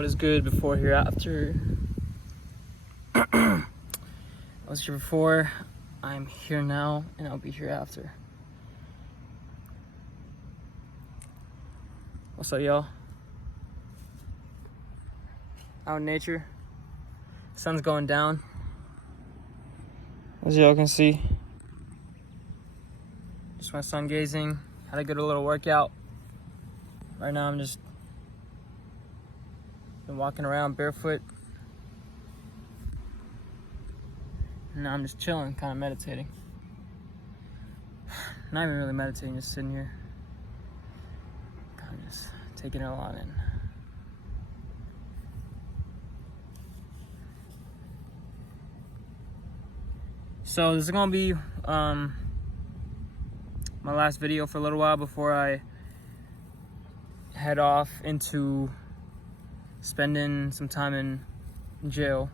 What is good before, hereafter? I was here before, I'm here now, and I'll be hereafter. What's up, y'all? Out in nature. Sun's going down, as y'all can see. Just went sun gazing, had a good little workout. Right now I'm just been walking around barefoot. And now I'm just chilling, kind of meditating. Not even really meditating, just sitting here. Kind of just taking it all on in. So this is gonna be my last video for a little while before I head off into spending some time in jail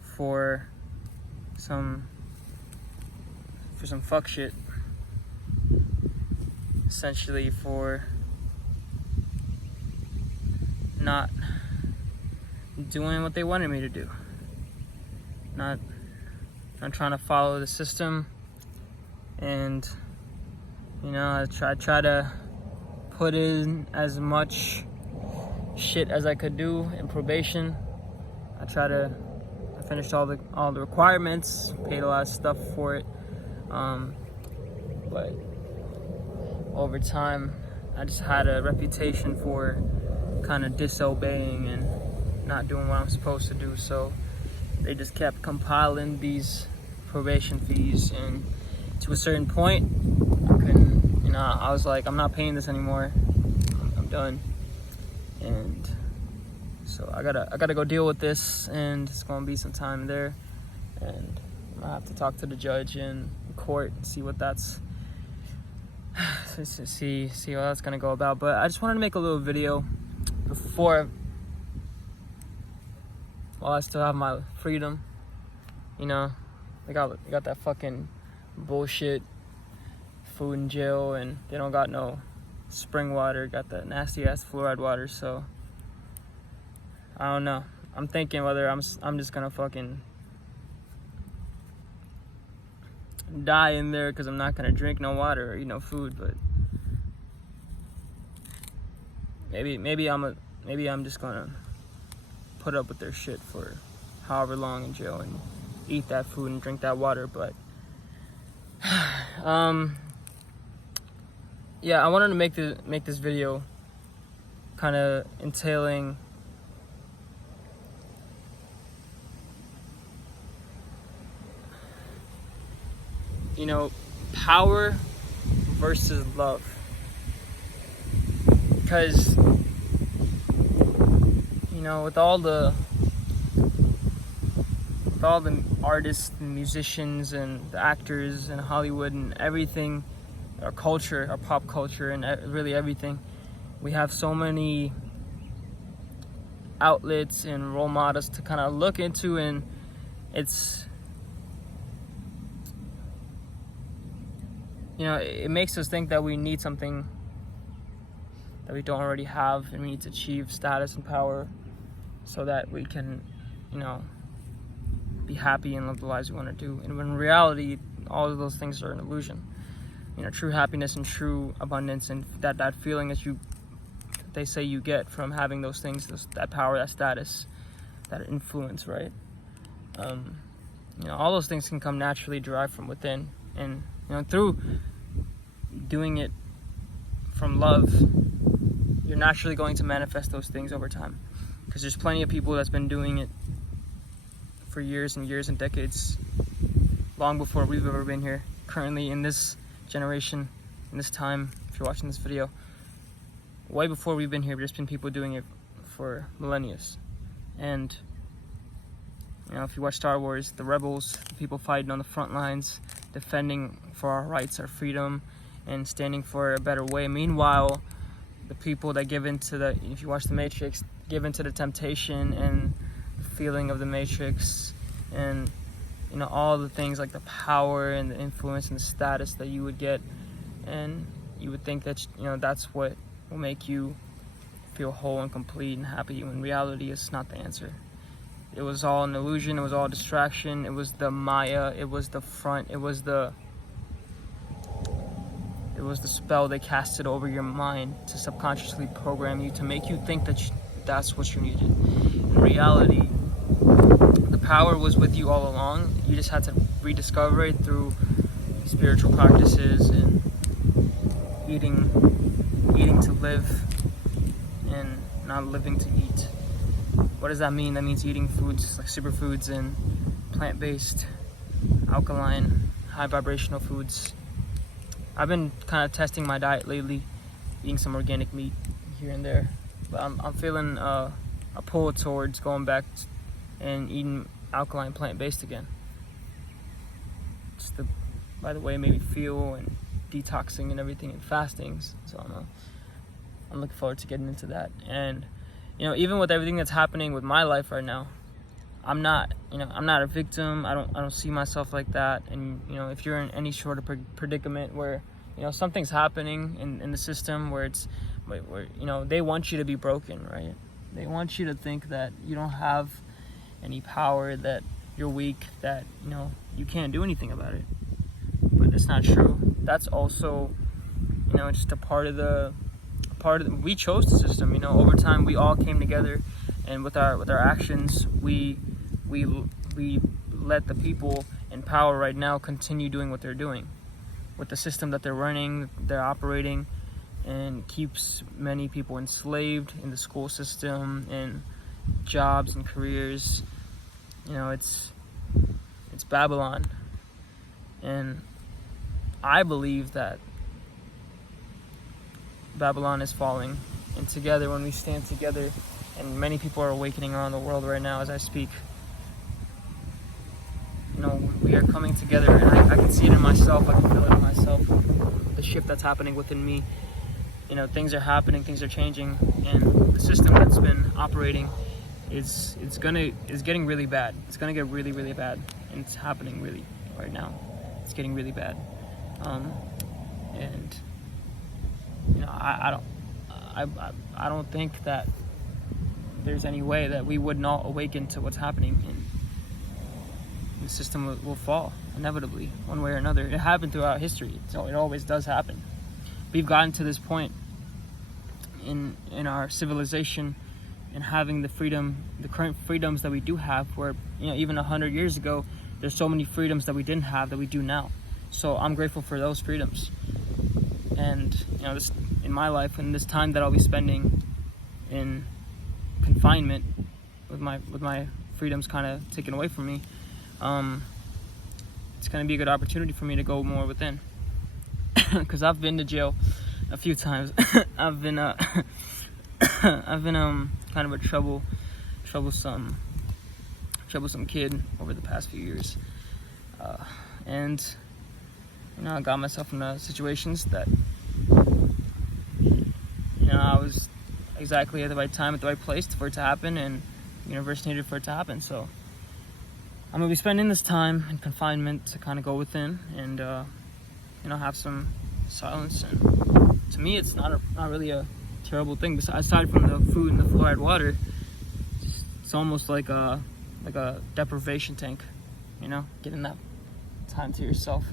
for some fuck shit. Essentially for not doing what they wanted me to do. Not trying to follow the system, and I try to put in as much shit as I could do in probation. I finished all the requirements, paid a lot of stuff for it, but over time I just had a reputation for kind of disobeying and not doing what I'm supposed to do, so they just kept compiling these probation fees, and to a certain point I was like, I'm not paying this anymore, I'm done. And so I gotta go deal with this, and it's gonna be some time there, and I have to talk to the judge in court and see what that's see how that's gonna go about. But I just wanted to make a little video before, while I still have my freedom. They got that fucking bullshit food in jail, and they don't got no spring water, got that nasty ass fluoride water. So I don't know, I'm thinking whether I'm just gonna fucking die in there, because I'm not gonna drink no water or eat no food. But maybe I'm just gonna put up with their shit for however long in jail and eat that food and drink that water. But yeah, I wanted to make this video kind of entailing power versus love, because with all the artists and musicians and the actors and Hollywood and everything, our culture, our pop culture, and really everything, we have so many outlets and role models to kind of look into, and it makes us think that we need something that we don't already have, and we need to achieve status and power so that we can be happy and live the lives we want to do. And when in reality, all of those things are an illusion. True happiness and true abundance, and that feeling that they say you get from having those things, that power, that status, that influence, right? All those things can come naturally, derived from within, and through doing it from love, you're naturally going to manifest those things over time, because there's plenty of people that's been doing it for years and years and decades, long before we've ever been here. Currently, in this generation, in this time, if you're watching this video, way before we've been here, there's been people doing it for millennia. And if you watch Star Wars, the rebels, the people fighting on the front lines, defending for our rights, our freedom, and standing for a better way. Meanwhile, the people that give into if you watch The Matrix, give into the temptation and the feeling of the Matrix, and all the things like the power and the influence and the status that you would get, and you would think that that's what will make you feel whole and complete and happy, when reality is not the answer. It was all an illusion, it was all distraction, it was the Maya, it was the front, it was the spell they casted over your mind to subconsciously program you, to make you think that that's what you needed. In reality, the power was with you all along. You just had to rediscover it through spiritual practices and eating to live and not living to eat. What does that mean? That means eating foods like superfoods and plant-based, alkaline, high vibrational foods. I've been kind of testing my diet lately, eating some organic meat here and there, but I'm feeling a pull towards going back and eating alkaline plant-based again. Just by the way it made me feel, and detoxing and everything, and fastings. So I'm looking forward to getting into that. And even with everything that's happening with my life right now, I'm not a victim. I don't see myself like that. And if you're in any sort of predicament where something's happening in the system where they want you to be broken, right? They want you to think that you don't have any power, that you're weak, that you can't do anything about it. But it's not true. That's also just a part of the we chose the system. Over time we all came together, and with our actions we let the people in power right now continue doing what they're doing with the system that they're running, they're operating, and keeps many people enslaved in the school system and jobs and careers. It's Babylon. And I believe that Babylon is falling, and together, when we stand together, and many people are awakening around the world right now as I speak, we are coming together, and I can see it in myself, I can feel it in myself, the shift that's happening within me. Things are happening, things are changing, and the system that's been operating is getting really bad. It's gonna get really, really bad, and it's happening really right now. It's getting really bad, and I don't think that there's any way that we would not awaken to what's happening, and the system will fall inevitably, one way or another. It happened throughout history, so it always does happen. We've gotten to this point in our civilization, and having the current freedoms that we do have, where even 100 years ago there's so many freedoms that we didn't have that we do now. So I'm grateful for those freedoms, and this in my life, and this time that I'll be spending in confinement with my freedoms kind of taken away from me, it's going to be a good opportunity for me to go more within, because I've been to jail a few times. I've been kind of a troublesome kid over the past few years, and I got myself in situations that I was exactly at the right time, at the right place for it to happen, and the universe needed for it to happen. So I'm gonna be spending this time in confinement to kind of go within and have some silence. And to me, it's not really a terrible thing. Aside from the food and the fluoride water, it's almost like a deprivation tank. Getting that time to yourself.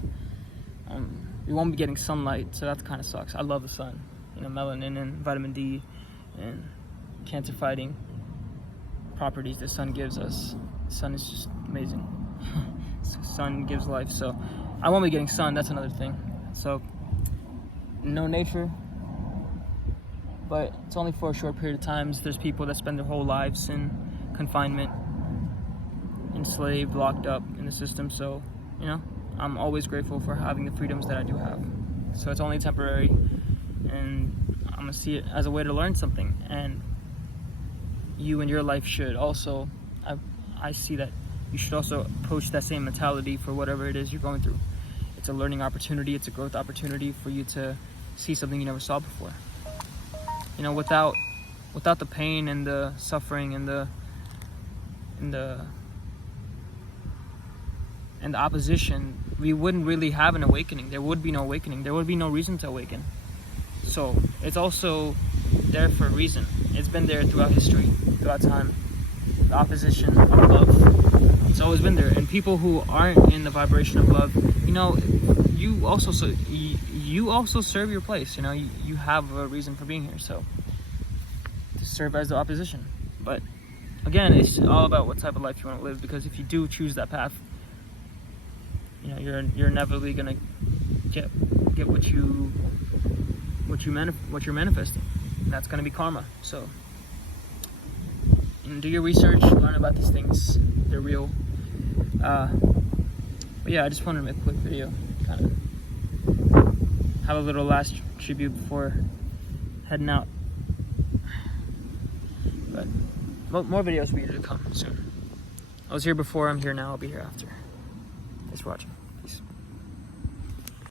We won't be getting sunlight, so that kind of sucks. I love the sun. Melanin and vitamin D and cancer fighting properties the sun gives us. The sun is just amazing. The sun gives life, so I won't be getting sun. That's another thing. So no nature, but it's only for a short period of time. There's people that spend their whole lives in confinement, enslaved, locked up in the system. So I'm always grateful for having the freedoms that I do have. So it's only temporary, and I'm gonna see it as a way to learn something. And you in your life should also, I see that you should also approach that same mentality for whatever it is you're going through. It's a learning opportunity, it's a growth opportunity for you to see something you never saw before. Without the pain and the suffering and the opposition, we wouldn't really have an awakening. There would be no awakening. There would be no reason to awaken. So it's also there for a reason. It's been there throughout history, throughout time. The opposition of love. It's always been there. And people who aren't in the vibration of love, you know, you also serve your place. You know, you have a reason for being here. So to serve as the opposition. But again, it's all about what type of life you want to live. Because if you do choose that path, you know, you're inevitably gonna get what you're manifesting. And that's gonna be karma. So, you know, do your research, learn about these things. They're real. But yeah, I just wanted to make a quick video, kind of have a little last tribute before heading out. But more videos will be to come soon. I was here before, I'm here now, I'll be here after. Thanks for watching.